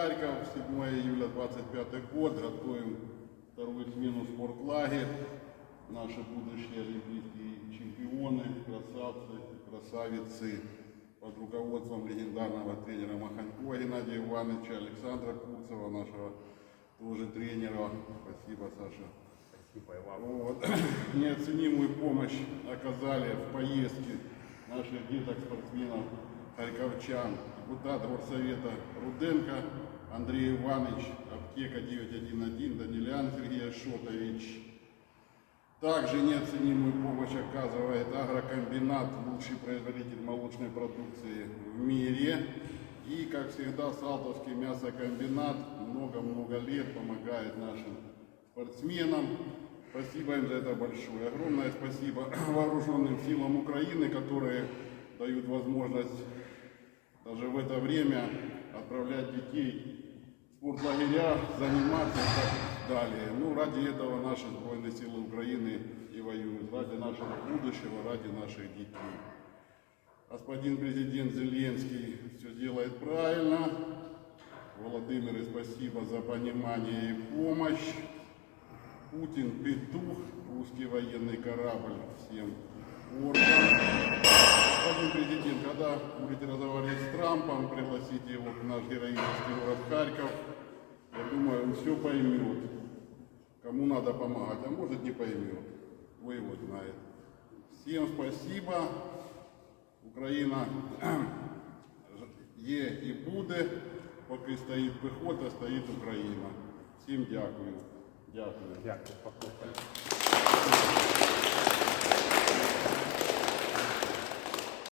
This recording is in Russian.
Харьков, 7 июля 25 год. Готовим вторую смену спортлагерь. Наши будущие олимпийские чемпионы, красавцы, красавицы под руководством легендарного тренера Маханькова Геннадия Ивановича, Александра Курцева, нашего тоже тренера. Спасибо, Саша. Спасибо и вам. Вот. Неоценимую помощь оказали в поездке наших деток-спортсменов, харьковчан, депутат горсовета Руденко Андрей Иванович, аптека 911, Данилян Сергей Шотович. Также неоценимую помощь оказывает агрокомбинат, лучший производитель молочной продукции в мире. И, как всегда, Салтовский мясокомбинат много-много лет помогает нашим спортсменам. Спасибо им за это большое. Огромное спасибо вооруженным силам Украины, которые дают возможность даже в это время отправлять детей в спортлагеря, заниматься и так далее. Ну, ради этого наши Збройные силы Украины и воюют. Ради нашего будущего, ради наших детей. Господин президент Зеленский все делает правильно. Владимир, спасибо за понимание и помощь. Путин петух, русский военный корабль всем президент, когда будете разговаривать с Трампом, пригласите его в наш героический город Харьков. Я думаю, он все поймет, кому надо помогать, а может не поймет. Вы его знаете. Всем спасибо. Україна є і буде, поки стоїть піхота, стоїть Україна. Всім дякую. Дякую. Дякую, покупай.